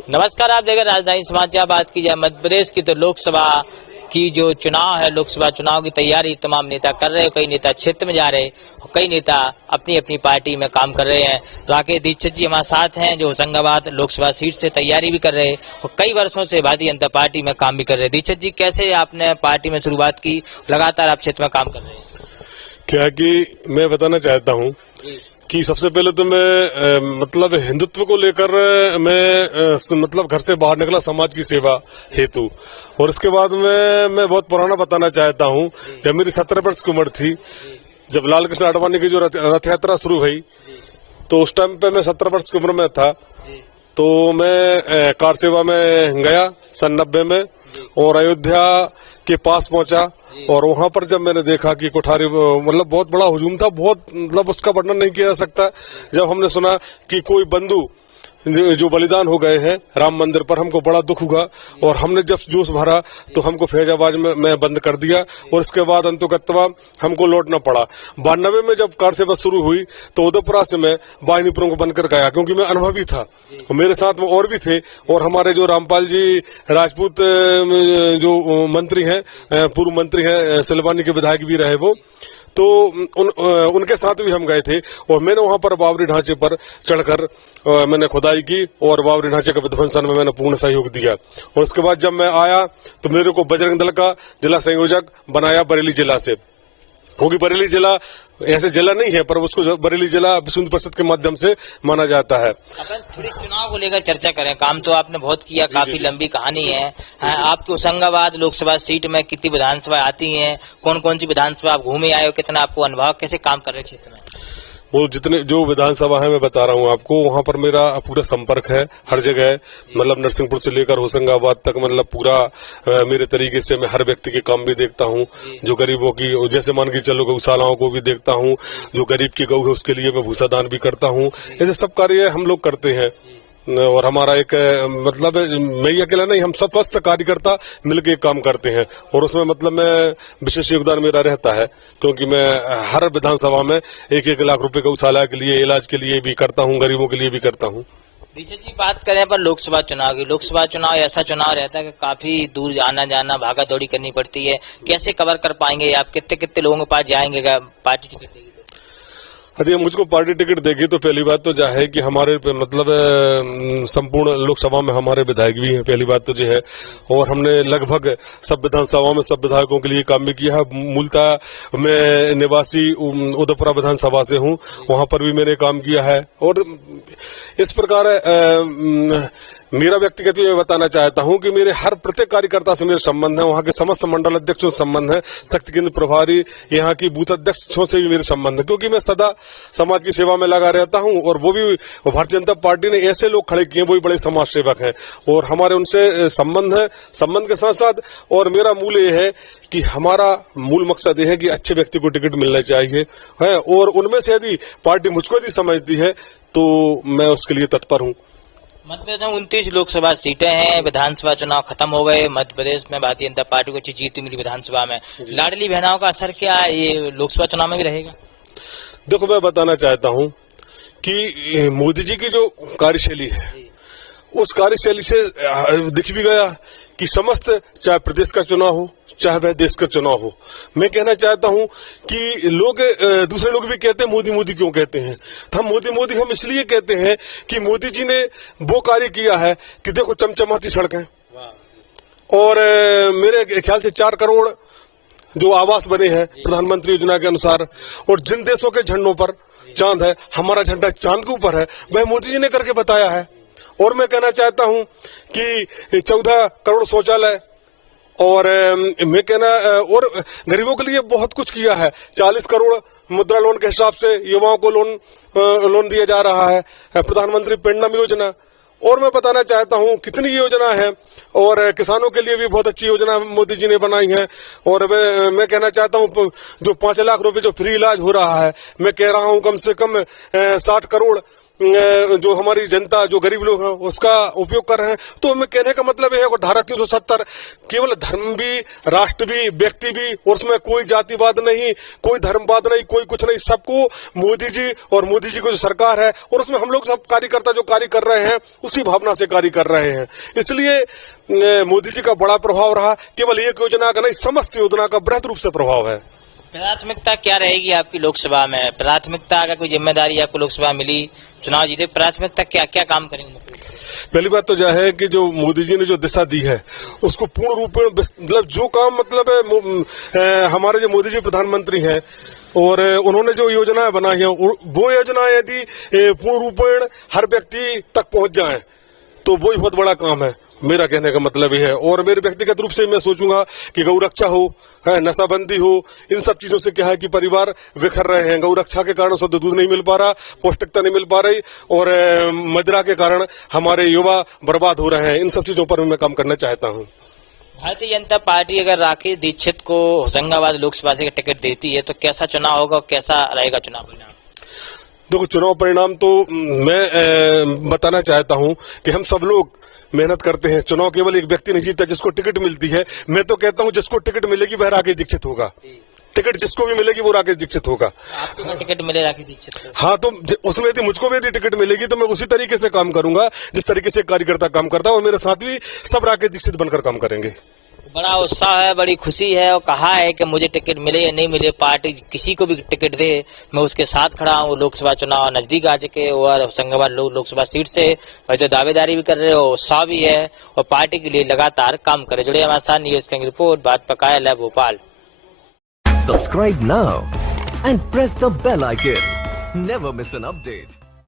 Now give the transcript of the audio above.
नमस्कार, आप देख रहे हैं राजधानी समाचार। बात की जाए मध्य प्रदेश की तो लोकसभा की जो चुनाव है, लोकसभा चुनाव की तैयारी तमाम नेता कर रहे हैं। कई नेता क्षेत्र में जा रहे हैं, कई नेता अपनी अपनी पार्टी में काम कर रहे हैं। राकेश दीक्षित जी हमारे साथ हैं जो होशंगाबाद लोकसभा सीट से तैयारी भी कर रहे हैं और कई वर्षों से भारतीय जनता पार्टी में काम भी कर रहे हैं। दीक्षित जी, कैसे आपने पार्टी में शुरुआत की, लगातार आप क्षेत्र में काम कर रहे हैं? क्या कि मैं बताना चाहता हूं कि सबसे पहले तो मैं मतलब हिंदुत्व को लेकर मैं मतलब घर से बाहर निकला समाज की सेवा हेतु। और इसके बाद मैं बहुत पुराना बताना चाहता हूं। जब मेरी 17 वर्ष की उम्र थी, जब लाल कृष्ण आडवाणी की जो रथ यात्रा शुरू हुई, तो उस टाइम पे मैं 17 वर्ष की उम्र में था। तो मैं कार सेवा में गया सन 90 में और अयोध्या के पास पहुंचा। और वहां पर जब मैंने देखा कि कोठारी मतलब बहुत बड़ा हुजूम था, बहुत मतलब उसका वर्णन नहीं किया जा सकता। जब हमने सुना कि कोई बंधु जो बलिदान हो गए हैं राम मंदिर पर, हमको बड़ा दुख हुआ और हमने जब जोश भरा तो हमको फैजाबाद में बंद कर दिया और इसके बाद अंतोगत्वा हमको लौटना पड़ा। 92 में जब कार सेवा शुरू हुई तो उदयपुरा से मैं वाहिनीपुरम को बनकर गया, क्योंकि मैं अनुभवी था और मेरे साथ में और भी थे। और हमारे जो रामपाल जी राजपूत जो मंत्री हैं, पूर्व मंत्री हैं, सिलवानी के विधायक भी रहे वो, तो उनके साथ भी हम गए थे। और मैंने वहां पर बाबरी ढांचे पर चढ़कर मैंने खुदाई की और बाबरी ढांचे का विध्वंसन में मैंने पूर्ण सहयोग दिया। और उसके बाद जब मैं आया तो मेरे को बजरंग दल का जिला संयोजक बनाया बरेली जिला से, क्योंकि बरेली जिला ऐसे जिला नहीं है पर उसको बरेली जिला विश्व हिंदू परिषद के माध्यम से माना जाता है। अपन थोड़ी चुनाव को लेकर चर्चा करें। काम तो आपने बहुत किया, काफी लंबी कहानी है। आपकी होशंगाबाद लोकसभा सीट में कितनी विधानसभा आती हैं, कौन कौन सी विधानसभा आप घूमे आए हो, कितना आपको अनुभव, कैसे काम कर रहे क्षेत्र में? वो जितने जो विधानसभा है मैं बता रहा हूँ आपको, वहां पर मेरा पूरा संपर्क है हर जगह। मतलब नरसिंहपुर से लेकर होशंगाबाद तक मतलब पूरा मेरे तरीके से मैं हर व्यक्ति के काम भी देखता हूँ। जो गरीबों की, जैसे मान के चलो गौशालाओं को भी देखता हूँ, जो गरीब की गौ है उसके लिए मैं भूसा दान भी करता हूँ। ऐसे सब कार्य हम लोग करते हैं। और हमारा एक मतलब मैं ही अकेला नहीं, हम सब स्वस्थ कार्यकर्ता मिलकर काम करते हैं। और उसमें मतलब मैं विशेष योगदान मेरा रहता है, क्योंकि मैं हर विधानसभा में 1-1 लाख रुपए गौशाला के लिए, इलाज के लिए भी करता हूं, गरीबों के लिए भी करता हूं। दीक्षित जी, बात करें पर लोकसभा चुनाव की, लोकसभा चुनाव ऐसा चुनाव रहता है कि काफी दूर आना जाना, भागा दौड़ी करनी पड़ती है। कैसे कवर कर पाएंगे आप? कितने कितने लोगों के पास जाएंगे पार्टी टिकट देगी? यदि मुझको पार्टी टिकट देगी तो पहली बात तो जो है कि हमारे मतलब संपूर्ण लोकसभा में हमारे विधायक भी हैं, पहली बात तो जो है। और हमने लगभग सब विधानसभाओं में सब विधायकों के लिए काम भी किया है। मूलतः मैं निवासी उदयपुरा विधानसभा से हूं, वहां पर भी मैंने काम किया है। और इस प्रकार मेरा व्यक्तिगत मैं बताना चाहता हूं कि मेरे हर प्रत्येक कार्यकर्ता से मेरे संबंध है, वहां के समस्त मंडल अध्यक्षों से संबंध है, शक्ति केंद्र प्रभारी, यहाँ की बूथ अध्यक्षों से भी मेरे संबंध है, क्योंकि मैं सदा समाज की सेवा में लगा रहता हूं। और वो भी भारतीय जनता पार्टी ने ऐसे लोग खड़े किए, वो भी बड़े समाज सेवक हैं और हमारे उनसे संबंध है। संबंध के साथ साथ और मेरा मूल ये है कि हमारा मूल मकसद ये है कि अच्छे व्यक्ति को टिकट मिलना चाहिए है। और उनमें से यदि पार्टी मुझको यदि समझती है तो मैं उसके लिए तत्पर हूँ। मध्य प्रदेश में 29 लोकसभा सीटें हैं, विधानसभा चुनाव खत्म हो गए। मध्य प्रदेश में भारतीय जनता पार्टी को अच्छी जीत मिली विधानसभा में। लाडली बहनाओं का असर क्या है, ये लोकसभा चुनाव में भी रहेगा? देखो, मैं बताना चाहता हूं कि मोदी जी की जो कार्यशैली है, उस कार्यशैली से दिख भी गया कि समस्त, चाहे प्रदेश का चुनाव हो चाहे वह देश का चुनाव हो, मैं कहना चाहता हूं कि लोग, दूसरे लोग भी कहते हैं मोदी मोदी क्यों कहते हैं, तो हम मोदी मोदी हम इसलिए कहते हैं कि मोदी जी ने वो कार्य किया है कि देखो चमचमाती सड़कें, और मेरे ख्याल से 4 करोड़ जो आवास बने हैं प्रधानमंत्री योजना के अनुसार। और जिन देशों के झंडों पर चांद है, हमारा झंडा चांद के ऊपर है, वह मोदी जी ने करके बताया है। और मैं कहना चाहता हूं कि 14 करोड़ शौचालय, और मैं कहना, और गरीबों के लिए बहुत कुछ किया है। 40 करोड़ मुद्रा लोन के हिसाब से युवाओं को लोन दिया जा रहा है, प्रधानमंत्री पेंशन योजना। और मैं बताना चाहता हूं कितनी योजना है, और किसानों के लिए भी बहुत अच्छी योजना मोदी जी ने बनाई है। और मैं कहना चाहता हूं जो 5 लाख रुपए जो फ्री इलाज हो रहा है, मैं कह रहा हूं कम से कम 60 करोड़ जो हमारी जनता, जो गरीब लोग हैं, उसका उपयोग कर रहे हैं। तो मैं कहने का मतलब यह है कि धारा 370 केवल धर्म भी, राष्ट्र भी, व्यक्ति भी, और उसमें कोई जातिवाद नहीं, कोई धर्मवाद नहीं, कोई कुछ नहीं, सबको मोदी जी और मोदी जी की जो सरकार है और उसमें हम लोग सब कार्यकर्ता जो कार्य कर रहे हैं उसी भावना से कार्य कर रहे हैं। इसलिए मोदी जी का बड़ा प्रभाव रहा, केवल एक योजना का नहीं, समस्त योजना का बृहद रूप से प्रभाव है। प्राथमिकता क्या रहेगी आपकी लोकसभा में? प्राथमिकता का कोई जिम्मेदारी आपको लोकसभा मिली, चुनाव जीते, प्राथमिकता क्या क्या काम करेंगे? पहली बात तो यह है कि जो मोदी जी ने जो दिशा दी है उसको पूर्ण रूप में, मतलब जो काम, मतलब हमारे जो मोदी जी प्रधानमंत्री हैं और उन्होंने जो योजनाएं बनाई हैं, वो योजनाएं यदि पूर्ण रूपेण हर व्यक्ति तक पहुंच जाएं तो वो ही बहुत बड़ा काम है, मेरा कहने का मतलब ये है। और मेरे व्यक्तिगत रूप से मैं सोचूंगा कि गौरक्षा हो, नशाबंदी हो, इन सब चीजों से क्या है कि परिवार बिखर रहे हैं। गौरक्षा के कारण शुद्ध दूध नहीं मिल पा रहा, पौष्टिकता नहीं मिल पा रही, और मदिरा के कारण हमारे युवा बर्बाद हो रहे हैं। इन सब चीजों पर मैं काम करना चाहता हूँ। भारतीय जनता पार्टी अगर राकेश दीक्षित को होशंगाबाद लोकसभा से टिकट देती है तो कैसा चुनाव होगा, कैसा रहेगा चुनाव परिणाम? देखो, चुनाव परिणाम तो मैं बताना चाहता हूं कि हम सब लोग मेहनत करते हैं। चुनाव केवल एक व्यक्ति नहीं जीतता जिसको टिकट मिलती है। मैं तो कहता हूं जिसको टिकट मिलेगी वह राकेश दीक्षित होगा। टिकट जिसको भी मिलेगी वो राकेश दीक्षित होगा। आपको टिकट मिले राकेश दीक्षित को? हाँ, तो उसमें यदि मुझको भी यदि टिकट मिलेगी तो मैं उसी तरीके से काम करूंगा जिस तरीके से कार्यकर्ता काम करता है, और मेरे साथ भी सब राकेश दीक्षित बनकर काम करेंगे। बड़ा उत्साह है, बड़ी खुशी है, और कहा है कि मुझे टिकट मिले या नहीं मिले, पार्टी किसी को भी टिकट दे मैं उसके साथ खड़ा हूँ। लोकसभा चुनाव नजदीक आ चुके और होशंगाबाद लोकसभा सीट से जो दावेदारी भी कर रहे हो, उत्साह भी है और पार्टी के लिए लगातार काम करे। जुड़े हमारे साथ न्यूज की रिपोर्ट, बात पकाया Bhopal. Subscribe now and press the bell icon. Never miss an update.